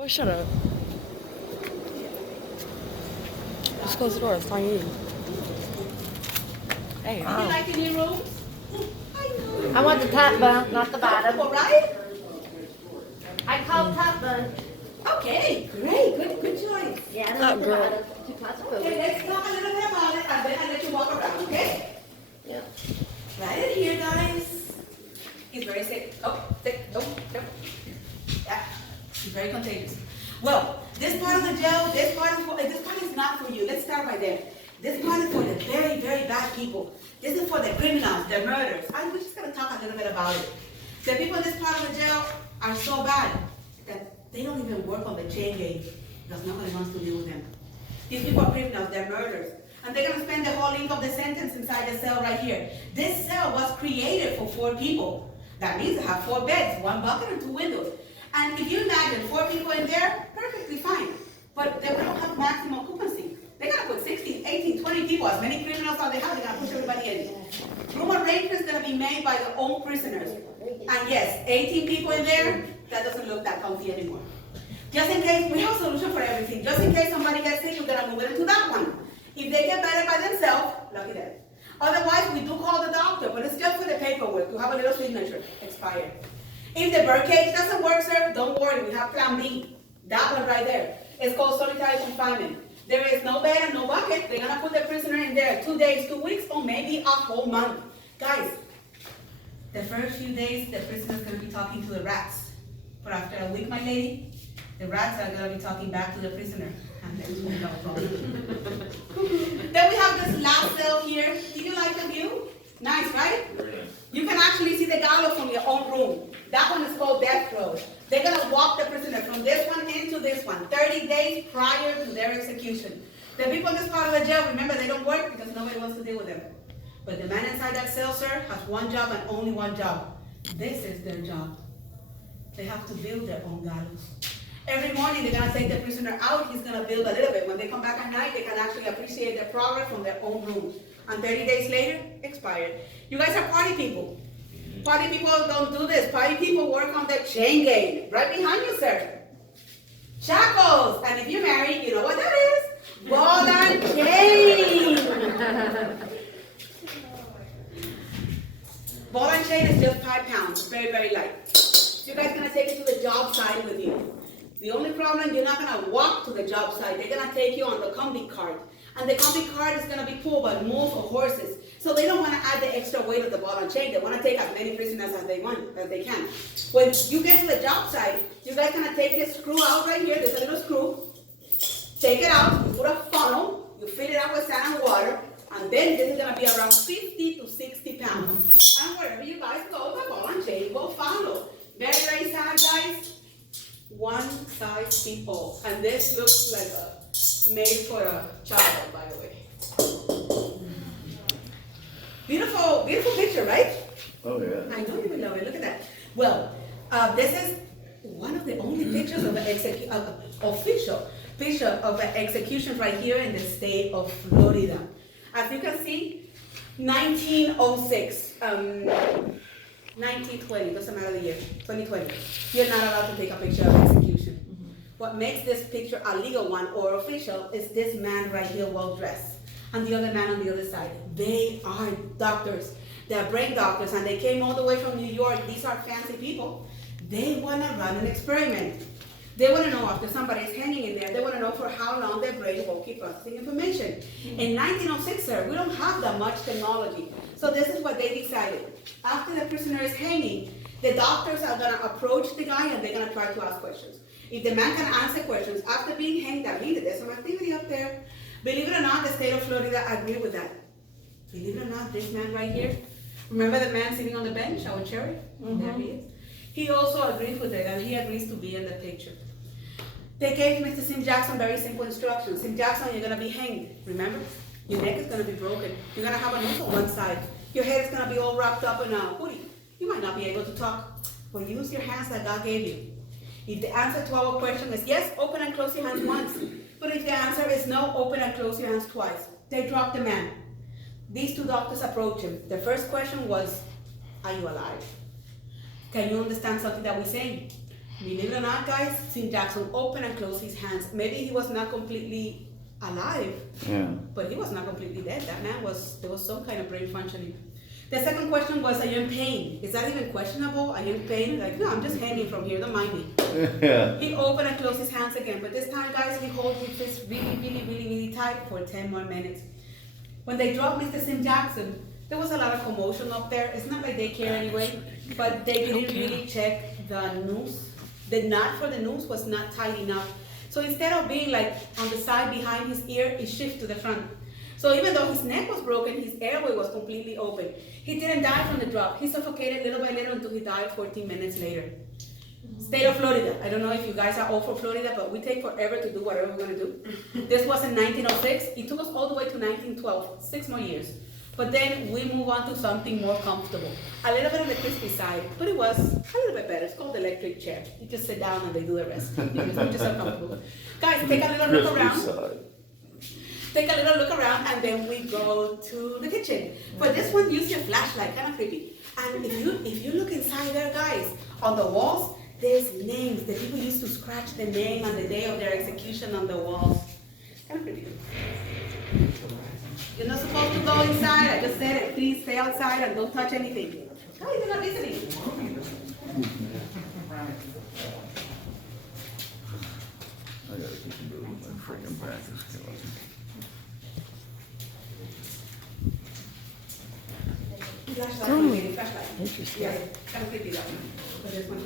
Boy, shut up. Just close the door. It's not you. Hey. You like the new rooms? I want the top bun, not the bottom. All right? I call top bun. Okay, great. Good choice. Yeah, I don't Oh, want the girl. bottom. Too claustrophobic. Okay, let's talk a little bit about it and then I'll let you walk around, okay? Yeah. Right in here, guys. He's very sick. Oh, sick. Oh, no. Yeah, he's very contagious. Well, this part of the jail, this part is not for you. Let's start right there. This part is for the very, very bad people. This is for the criminals, the murderers. We're just going to talk a little bit about it. The people in this part of the jail are so bad that they don't even work on the chain gang because nobody wants to deal with them. These people are criminals, they're murderers. And they're going to spend the whole length of the sentence inside the cell right here. This cell was created for 4 people. That means they have 4 beds, 1 bucket, and 2 windows. And if you imagine 4 people in there, perfectly fine. But they don't have maximum occupancy. They're going to put 16, 18, 20 people, as many criminals as they have, they're going to push everybody in. Room arrangements going to be made by their own prisoners. And yes, 18 people in there, that doesn't look that comfy anymore. Just in case, we have a solution for everything. Just in case somebody gets sick, we're going to move it into that one. If they get better by themselves, lucky them. Otherwise, we do call the doctor, but it's just for the paperwork, to have a little signature, expired. If the birdcage doesn't work, sir, don't worry, we have plan B. That one right there. It's called solitary confinement. There is no bed and no bucket. They're going to put the prisoner in there 2 days, 2 weeks, or maybe a whole month. Guys, the first few days, the prisoner's going to be talking to the rats. But after a week, my lady, the rats are going to be talking back to the prisoner. And then no problem. Then we have this last cell here. Do you like the view? Nice, right? Very nice. You can actually see the gallows from your own room. That one is called death row. They're going to walk the prisoner from this one into this one, 30 days prior to their execution. The people in this part of the jail, remember, they don't work because nobody wants to deal with them. But the man inside that cell, sir, has one job and only one job. This is their job. They have to build their own gallows. Every morning, they're going to take the prisoner out. He's going to build a little bit. When they come back at night, they can actually appreciate their progress from their own rooms. And 30 days later, expired. You guys are party people. Party people don't do this. Party people work on the chain gang. Right behind you, sir. Shackles. And if you're married, you know what that is. Ball and chain. Ball and chain is just 5 pounds. Very, very light. So you guys are going to take it to the job site with you. The only problem, you're not going to walk to the job site. They're going to take you on the combi cart. And the combi cart is going to be pulled by mules or horses. So they don't want to add the extra weight of the ball and chain. They want to take as many prisoners as they can. When you get to the job site, you guys going to take this screw out right here. There's a little screw. Take it out. You put a funnel. You fill it up with sand and water. And then this is going to be around 50 to 60 pounds. And wherever you guys go, the ball and chain will follow. Very, very sad, guys. One size fits all. And this looks like made for a child, by the way. Beautiful, beautiful picture, right? Oh, yeah. I know you will love it. Look at that. Well, this is one of the only pictures of the official picture of the execution right here in the state of Florida. As you can see, 1906, 1920, doesn't matter the year, 2020. You're not allowed to take a picture of execution. What makes this picture a legal one or official is this man right here, well dressed, and the other man on the other side. They are doctors. They're brain doctors, and they came all the way from New York. These are fancy people. They want to run an experiment. They want to know after somebody is hanging in there, they want to know for how long their brain will keep processing information. In 1906, sir, we don't have that much technology. So this is what they decided. After the prisoner is hanging, the doctors are going to approach the guy and they're going to try to ask questions. If the man can answer questions after being hanged, that means that there's some activity up there. Believe it or not, the state of Florida agreed with that. Believe it or not, this man right here, remember the man sitting on the bench, our cherry? There he is. He also agrees with it, and he agrees to be in the picture. They gave Mr. Sim Jackson very simple instructions. Sim Jackson, you're going to be hanged, remember? Your neck is going to be broken. You're going to have a noose on one side. Your head is going to be all wrapped up in a hoodie. You might not be able to talk, but use your hands that God gave you. If the answer to our question is yes, open and close your hands once. But if the answer is no, open and close your hands twice. They dropped the man. These 2 doctors approached him. The first question was, are you alive? Can you understand something that we're saying? Believe it or not, guys, St. Jackson opened and closed his hands. Maybe he was not completely alive, Yeah. but he was not completely dead. That man there was some kind of brain functioning. The second question was, are you in pain? Is that even questionable? Are you in pain? Like, no, I'm just hanging from here, don't mind me. Yeah. He opened and closed his hands again, but this time, guys, he hold his fist really tight for 10 more minutes. When they dropped Mr. Sim Jackson, there was a lot of commotion up there. It's not like they care anyway, but they didn't really check the noose. The knot for the noose was not tight enough. So instead of being like on the side behind his ear, it shifted to the front. So even though his neck was broken, his airway was completely open. He didn't die from the drop. He suffocated little by little until he died 14 minutes later. State of Florida. I don't know if you guys are all for Florida, but we take forever to do whatever we're gonna do. This was in 1906. It took us all the way to 1912, 6 more years. But then we move on to something more comfortable. A little bit on the crispy side, but it was a little bit better. It's called the electric chair. You just sit down and they do the rest. You're just uncomfortable. Guys, take a little look around. Take a little look around, and then we go to the kitchen. For this one, use your flashlight, kind of creepy. And if you look inside there, guys, on the walls, there's names. The people used to scratch the name and the day of their execution on the walls. Kind of creepy. You're not supposed to go inside. I just said it. Please stay outside and don't touch anything. Guys, you're not listening. I gotta keep moving. My freaking back is killing me. Flashlight, flashlight. Interesting. Yeah, kind of creepy that one. But this one.